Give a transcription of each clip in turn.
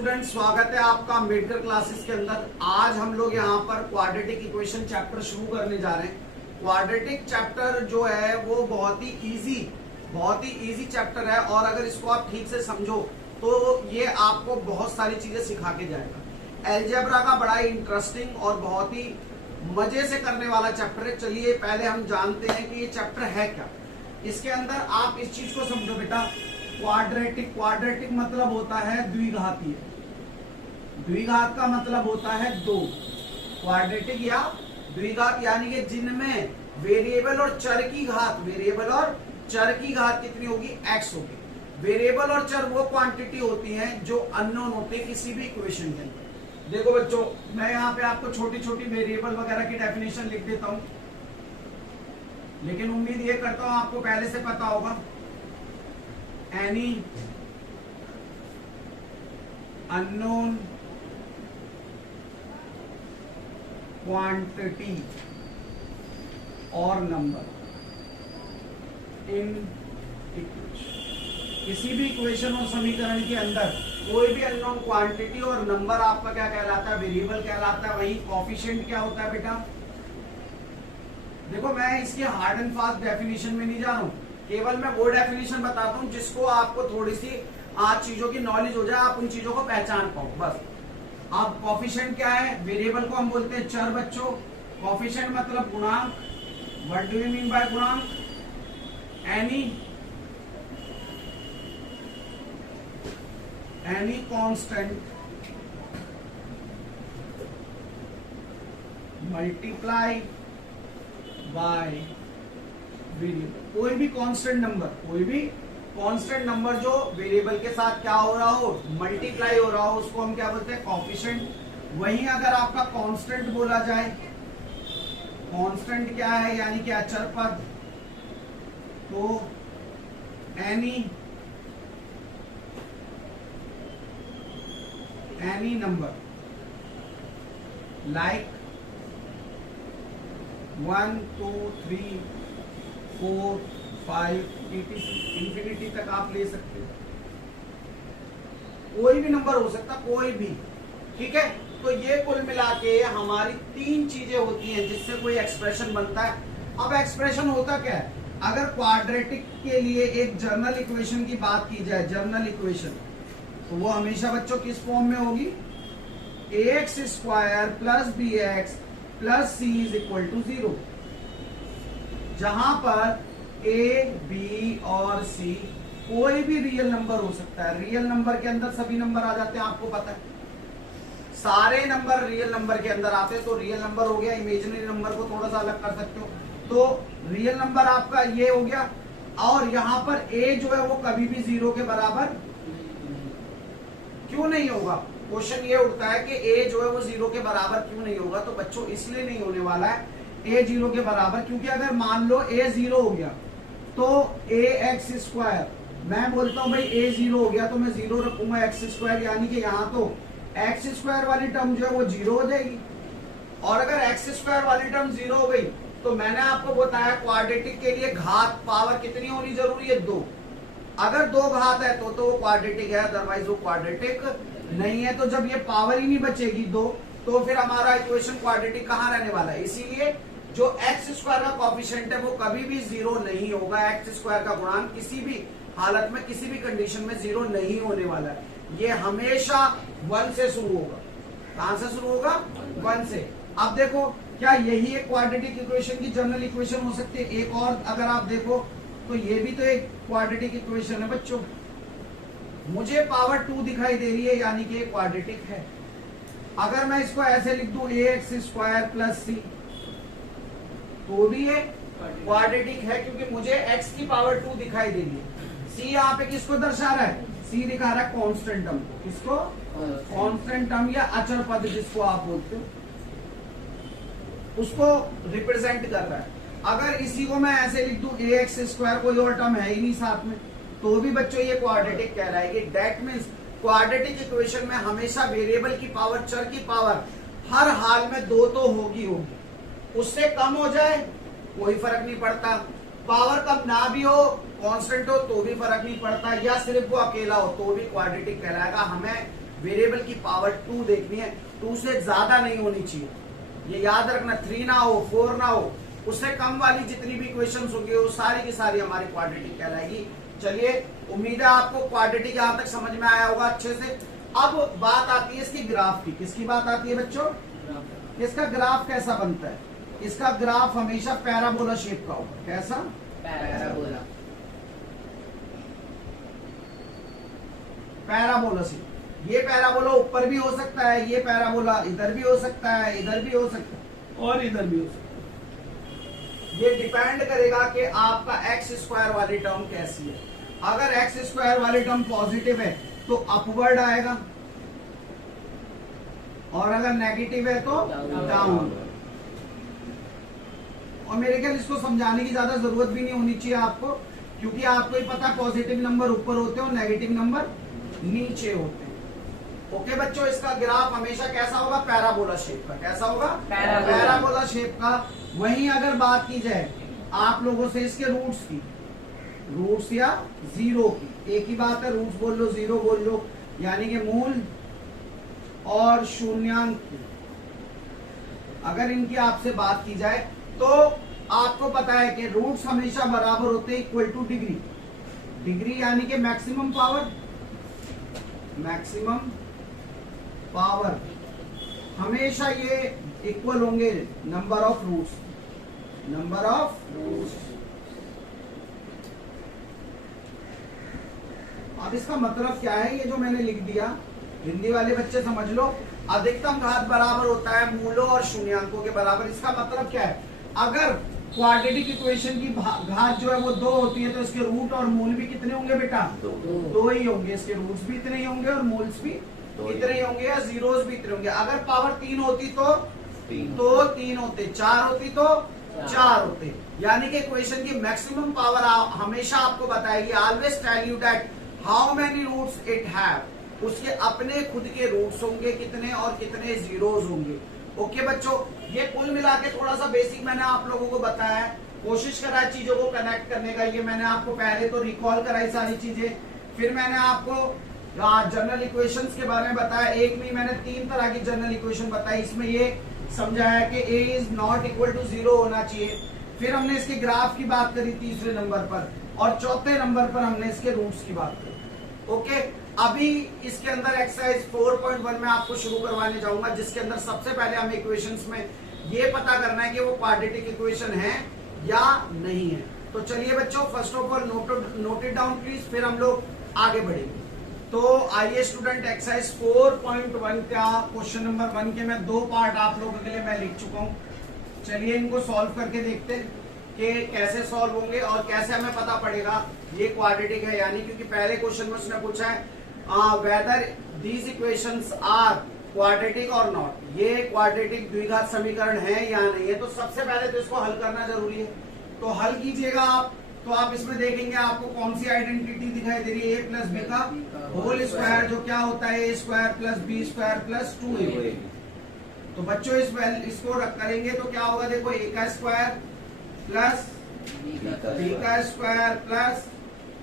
Student, स्वागत है आपका मेडिकल क्लासेस के अंदर। आज हम लोग यहाँ पर क्वाड्रेटिक इक्वेशन चैप्टर शुरू करने जा रहे हैं। क्वाड्रेटिक चैप्टर जो है वो बहुत ही इजी चैप्टर है और अगर इसको आप ठीक से समझो तो ये आपको बहुत सारी चीजें सिखा के जाएगा। अलजेब्रा का बड़ा ही इंटरेस्टिंग और बहुत ही मजे से करने वाला चैप्टर है। चलिए पहले हम जानते हैं कि ये चैप्टर है क्या। इसके अंदर आप इस चीज को समझो बेटा, क्वाड्रेटिक मतलब होता है द्विघातीय। द्विघात का मतलब होता है दो। क्वाड्रेटिक या द्विघात यानी कि जिनमें वेरिएबल और चर की घात कितनी होगी, x होगी। वेरिएबल और चर वो क्वांटिटी होती हैं जो अननोन होते हैं किसी भी इक्वेशन के अंदर। देखो बच्चों, मैं यहाँ पे आपको छोटी छोटी वेरिएबल वगैरह की डेफिनेशन लिख देता हूं, लेकिन उम्मीद ये करता हूं आपको पहले से पता होगा। Any unknown quantity or number in equation, किसी भी इक्वेशन और समीकरण के अंदर कोई भी अननोन क्वांटिटी और नंबर आपका क्या कहलाता है, वेरिएबल कहलाता है। वही कोफिशिएंट क्या होता है बेटा। देखो मैं इसके हार्ड एंड फास्ट डेफिनेशन में नहीं जा रहा हूं, केवल मैं वो डेफिनेशन बताता हूं जिसको आपको थोड़ी सी आज चीजों की नॉलेज हो जाए, आप उन चीजों को पहचान पाओ बस। अब कोफिशिएंट क्या है, वेरिएबल को हम बोलते हैं चर बच्चों। कोफिशिएंट मतलब गुणांक। What do you mean by गुणांक? Any constant multiply by variable. कोई भी कांस्टेंट नंबर जो वेरिएबल के साथ क्या हो रहा हो, मल्टीप्लाई हो रहा हो, उसको हम क्या बोलते हैं, कोफिशिएंट। वहीं अगर आपका कांस्टेंट बोला जाए, कांस्टेंट क्या है यानी कि अचर पद, तो एनी नंबर लाइक 1 2 3 4 5 इंफिनिटी तक आप ले सकते हो। कोई भी नंबर हो सकता, कोई भी, ठीक है। तो ये कुल मिला के हमारी तीन चीजें होती हैं जिससे कोई एक्सप्रेशन बनता है। अब एक्सप्रेशन होता क्या है, अगर क्वाड्रेटिक के लिए एक जर्नल इक्वेशन की बात की जाए, जर्नल इक्वेशन, तो वो हमेशा बच्चों किस फॉर्म में होगी, ax square plus bx plus c is equal to 0, जहां पर a, b और c कोई भी रियल नंबर हो सकता है। रियल नंबर के अंदर सभी नंबर आ जाते हैं, आपको पता है, सारे नंबर रियल नंबर के अंदर आते हैं। तो रियल नंबर हो गया, इमेजिनरी नंबर को थोड़ा सा अलग कर सकते हो। तो रियल नंबर आपका ये हो गया, और यहां पर a जो है वो कभी भी 0 के बराबर क्यों नहीं होगा। क्वेश्चन ये उठता है कि a जो है वो 0 के बराबर क्यों नहीं होगा। तो बच्चों इसलिए नहीं होने वाला है a 0 के बराबर, क्योंकि अगर मान लो a 0 हो गया तो ax स्क्वायर, मैं बोलता हूं भाई a 0 हो गया तो मैं 0 रखूंगा x स्क्वायर, यानी कि यहाँ तो x स्क्वायर वाली टर्म जो है वो 0 हो जाएगी। और अगर x स्क्वायर वाली टर्म 0 हो गई तो मैंने आपको बताया क्वाड्रेटिक के लिए घात पावर कितनी होनी जरूरी है, 2। अगर 2 घात है तो वो क्वाड्रेटिक है, अदरवाइज वो क्वाड्रेटिक नहीं है। तो जब ये पावर ही नहीं बचेगी 2, तो फिर हमारा इक्वेशन क्वाड्रेटिक कहाँ रहने वाला है। इसीलिए जो x स्क्वायर का कोफिशिएंट है वो कभी भी 0 नहीं होगा। x स्क्वायर का गुणांक किसी भी हालत में, किसी भी कंडीशन में 0 नहीं होने वाला है। ये हमेशा 1 से शुरू होगा। कहां से शुरू होगा, 1 से। अब देखो, क्या यही एक क्वाड्रेटिक इक्वेशन की जनरल इक्वेशन हो सकती है। एक और अगर आप देखो तो ये भी तो एक क्वाड्रेटिक इक्वेशन है बच्चों। मुझे पावर 2 दिखाई दे रही है, यानी कि क्वाड्रेटिक है। अगर मैं इसको ऐसे लिख दूं ax स्क्वायर प्लस c, तो भी ये क्वाड्रेटिक है, क्योंकि मुझे x की पावर 2 दिखाई दे रही है। c यहाँ पे किसको दर्शा रहा है, c दिखा रहा है कांस्टेंट टर्म को। किसको, कांस्टेंट टर्म या अचर पद जिसको आप बोलते हो, उसको रिप्रेजेंट कर रहा है। अगर इसी को मैं ऐसे लिख दूं ax स्क्वायर, कोई और टर्म है ही नहीं साथ में, तो भी बच्चों ये क्वाड्रेटिक कहलाएगी। दैट मीन्स क्वाड्रेटिक इक्वेशन में हमेशा वेरिएबल की पावर, चर की पावर हर हाल में 2 तो होगी। उससे कम हो जाए कोई फर्क नहीं पड़ता, पावर कम ना भी हो, कांस्टेंट हो तो भी फर्क नहीं पड़ता, या सिर्फ वो अकेला हो तो भी क्वाड्रेटिक कहलाएगा। हमें वेरिएबल की पावर 2 देखनी है, 2 से ज्यादा नहीं होनी चाहिए, ये याद रखना। 3 ना हो, 4 ना हो, उससे कम वाली जितनी भी इक्वेशंस होंगे वो सारी की सारी हमारी क्वाड्रेटिक कहलाएगी। चलिए, उम्मीद है आपको क्वाड्रेटिक यहां तक समझ में आया होगा अच्छे से। अब बात आती है इसकी ग्राफ की। किसकी बात आती है बच्चों? इसका ग्राफ कैसा बनता है? इसका ग्राफ हमेशा पैराबोला शेप का होगा। कैसा? पैराबोला। Parabola shape. ये पैराबोला ऊपर भी हो सकता है, ये पैराबोला इधर भी हो सकता है, इधर भी हो सकता है और इधर भी हो सकता है। ये डिपेंड करेगा कि आपका एक्स स्क्वायर वाली टर्म कैसी है। अगर एक्स स्क्वायर वाली टर्म पॉजिटिव है तो अपवर्ड आएगा, और अगर नेगेटिव है तो डाउन। और मेरे ख्याल इसको समझाने की ज्यादा जरूरत भी नहीं होनी चाहिए आपको, क्योंकि आपको ही पता है पॉजिटिव नंबर ऊपर होते हैं और नेगेटिव नंबर नीचे होते हैं। ओके बच्चों, इसका ग्राफ हमेशा कैसा होगा? पैराबोला शेप का। कैसा होगा? पैराबोला शेप का। वहीं अगर बात की जाए आप लोगों से इसके रूट्स की, रूट्स या जीरो की, एक ही बात है, रूट्स बोल लो, जीरो बोल लो, यानी कि मूल और शून्यांक की अगर इनकी आपसे बात की जाए तो आपको पता है कि रूट्स हमेशा बराबर होते हैं इक्वल टू डिग्री। डिग्री यानी कि मैक्सिमम पावर, मैक्सिमम पावर हमेशा ये इक्वल होंगे number of roots, number of roots. अब इसका मतलब क्या है? ये जो मैंने लिख दिया, हिंदी वाले बच्चे समझ लो, अधिकतम घात बराबर होता है मूलों और शून्यांकों के बराबर। इसका मतलब क्या है? अगर क्वाड्रेटिक इक्वेशन की घात जो है वो 2 होती है तो इसके रूट और मूल भी कितने होंगे बेटा? 2 ही होंगे। इसके रूट्स भी इतने ही होंगे और मूल्स भी इतने ही होंगे, या जीरोस भी इतने होंगे। अगर पावर 3 होती तो 3 होते, 4 होती तो 4 होते। यानी कि इक्वेशन की मैक्सिमम पावर हमेशा आपको बताएगी, always tell you that how many roots it have. उसके अपने खुद के रूट्स होंगे कितने और कितने जीरोस होंगे। ओके बच्चों, ये कुल मिला के थोड़ा सा बेसिक मैंने आप लोगों को बताया है, कोशिश करा चीजों को कनेक्ट करने का। ये मैंने आपको पहले तो रिकॉल कराई सारी चीजें, फिर मैंने आपको जनरल इक्वेशंस के बारे में बताया। एक नहीं, मैंने 3 तरह की जनरल इक्वेशन बताई। इसमें ये समझाया कि a is not equal to 0 होना चाहिए। फिर हमने इसके ग्राफ की बात करी तीसरे नंबर पर, और चौथे नंबर पर हमने इसके रूट्स की बात करी। ओके, अभी इसके अंदर एक्सरसाइज 4.1 में आपको शुरू करवाने जाऊंगा, जिसके अंदर सबसे पहले हमें इक्वेशंस में ये पता करना है कि वो क्वाड्रेटिक इक्वेशन है या नहीं है। तो चलिए बच्चों, first of all note it down please, फिर हम लोग आगे बढ़ेंगे। तो आइए स्टूडेंट, एक्सरसाइज 4.1 का क्वेश्चन नंबर 1 के मैं 2 पार्ट आप लोगों के लिए मैं लिख चुका हूँ। चलिए इनको सॉल्व करके देखते हैं कि कैसे सॉल्व होंगे और कैसे हमें पता पड़ेगा ये क्वाड्रेटिक है यानी। क्योंकि पहले क्वेश्चन में उसने पूछा है whether these equations are quadratic और नॉट, ये क्वाड्रेटिक द्विघात समीकरण है या नहीं है। तो सबसे पहले तो इसको हल करना जरूरी है, तो हल कीजिएगा आप। तो आप इसमें देखेंगे आपको कौन सी आइडेंटिटी दिखाई दे रही है, a प्लस बी का होल स्क्वायर, जो क्या होता है a square plus B square plus 2a। तो बच्चों इसको करेंगे तो क्या होगा? देखो, a का स्क्वायर प्लस बी का square plus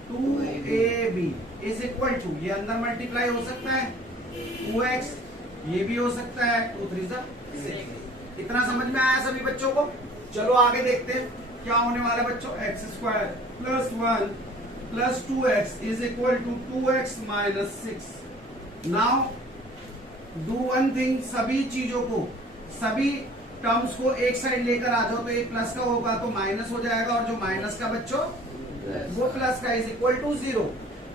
2ab is equal to, ये अंदर मल्टीप्लाई हो सकता है 2x, ये भी हो सकता है 2 3 6। इतना समझ में आया सभी बच्चों को? चलो आगे देखते हैं क्या होने वाला है बच्चों। X square plus 1 plus 2x is equal to 2x minus 6। Now do one thing, सभी चीजों को, सभी टर्म्स को एक साइड लेकर आ जाओ। तो एक प्लस का होगा तो माइनस हो जाएगा, और जो माइनस का बच्चों वो प्लस का इज इक्वल टू 0।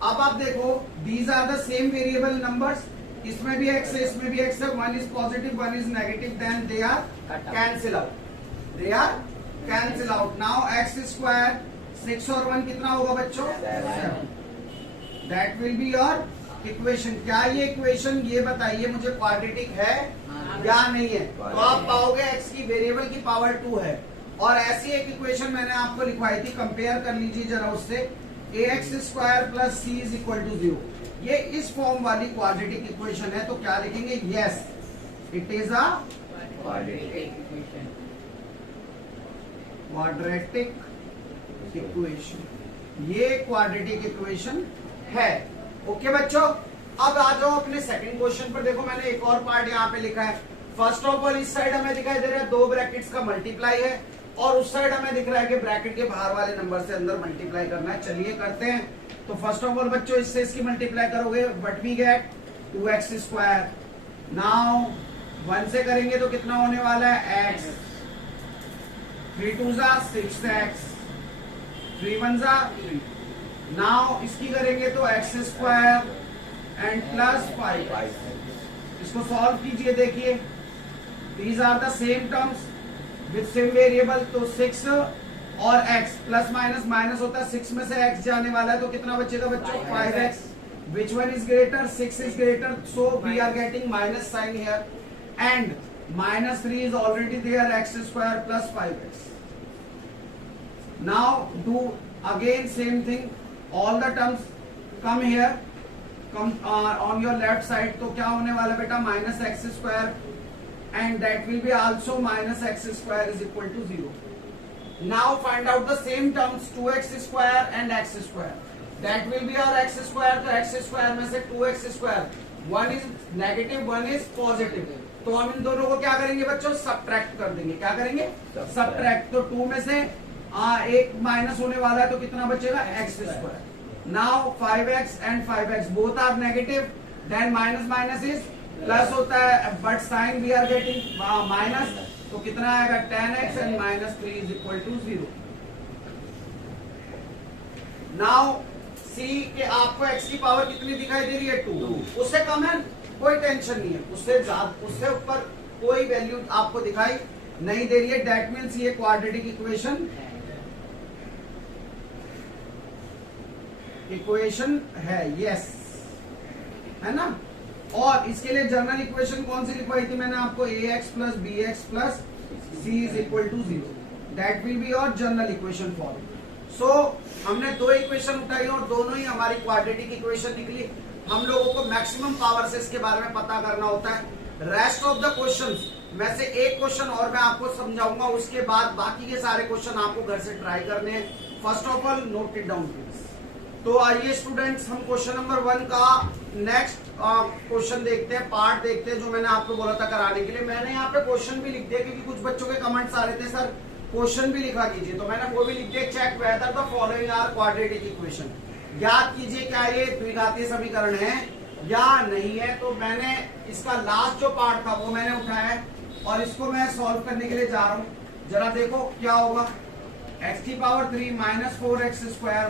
अब आप देखो, these are the same variable numbers, इसमें भी x है इसमें भी x है, 1 is positive 1 is negative, then they are cancel out, they are cancel out. Now x square 6 और 1 कितना होगा बच्चों? 7। That will be your equation. क्या ये इक्वेशन, ये बताइए मुझे, क्वाड्रेटिक है या नहीं है? तो आप पाओगे x की वेरिएबल की पावर 2 है। और ऐसी एक इक्वेशन मैंने आपको लिखवाई थी, कंपेयर कर लीजिए जरा उससे, ax square plus c is equal to 0। ये इस फॉर्म वाली क्वाड्रेटिक इक्वेशन है। तो क्या लिखेंगे? Yes, it is a quadratic equation. ये क्वाड्रेटिक इक्वेशन है। ओके बच्चों, अब आ जाओ अपने सेकंड क्वेश्चन पर। देखो मैंने एक और पार्ट यहाँ पे लिखा है। फर्स्ट ऑफ ऑल इस साइड हमें दिखाई दे रहा है 2 ब्रैकेट्स का मल्टीप्लाई है, और उस साइड हमें दिख रहा है कि ब्रैकेट के बाहर वाले नंबर से अंदर मल्टीप्लाई करना है। चलिए करते हैं। तो फर्स्ट ऑफ ऑल बच्चों इससे इसकी मल्टीप्लाई करोगे, what we get 2x square. Now 1 से करेंगे तो कितना होने वाला है x, 3 2 जा 6x, 3 1 जा 3। नाउ इसकी करेंगे तो x स्क्वायर एंड प्लस 5। इसको सॉल्व कीजिए। देखिए these are the same terms with same variable. तो 6 और x प्लस माइनस माइनस होता है, 6 में से x जाने वाला है तो कितना बचेगा बच्चों 5x। Which one is greater? 6 is greater, so we are getting minus sign here, and minus 3 is already there, x square plus 5x. Now do again same thing, all the terms come here, come on your left side. तो क्या होने वाला बेटा minus x square, and that will be also minus x square is equal to 0. Now find out the same terms 2x square and x square. That will be our x square. तो x square में से 2x square, 1 is negative 1 is positive, तो हम इन दोनों को क्या करेंगे बच्चों सब्ट्रैक्ट कर देंगे। क्या करेंगे सब्ट्रैक्ट। तो 2 में से एक माइनस होने वाला है तो कितना बचेगा x square. Now 5x and 5x both are negative, then minus minus is plus होता है, but sign we are getting minus, तो कितना आएगा 10x and minus 3 is equal to 0। Now see के आपको x की पावर कितनी दिखाई दे रही है 2, उससे कम है कोई टेंशन नहीं है, उससे ज्यादा उससे ऊपर कोई वैल्यू आपको दिखाई नहीं दे रही है। दैट मीन्स ये क्वाड्रेटिक इक्वेशन है, यस है ना। और इसके लिए जनरल इक्वेशन कौन सी लिखवाई थी मैंने आपको, ax plus bx plus c is equal to 0। That will be your general equation form. सो हमने 2 इक्वेशन उठाई और दोनों ही हमारी क्वाड्रेटिक इक्वेशन निकली। हम लोगों को मैक्सिमम पावर से इसके बारे में पता करना होता है। रेस्ट ऑफ द क्वेश्चंस में से एक क्वेश्चन और मैं आपको समझाऊंगा, उसके बाद बाकी के सारे क्वेश्चन आपको घर से ट्राई करने हैं। First of all note it down please. तो आइए स्टूडेंट्स हम क्वेश्चन नंबर 1 का नेक्स्ट क्वेश्चन देखते हैं, पार्ट देखते हैं जो मैंने आपको बोला था कराने के लिए। मैंने यहाँ पे क्वेश्चन भी लिख दिया क्योंकि कुछ बच्चों के कमेंट्स आ रहे थे सर क्वेश्चन भी लिखा कीजिए, तो मैंने वो भी लिख दिया। Check whether the following are quadratic equation. ज्ञात कीजिए क्या ये द्विघातीय समीकरण है या नहीं है। तो मैंने इसका लास्ट जो पार्ट था वो मैंने उठाया है और इसको मैं सॉल्व करने के लिए जा रहा हूं। जरा देखो क्या होगा। x की पावर 3 माइनस 4x स्क्वायर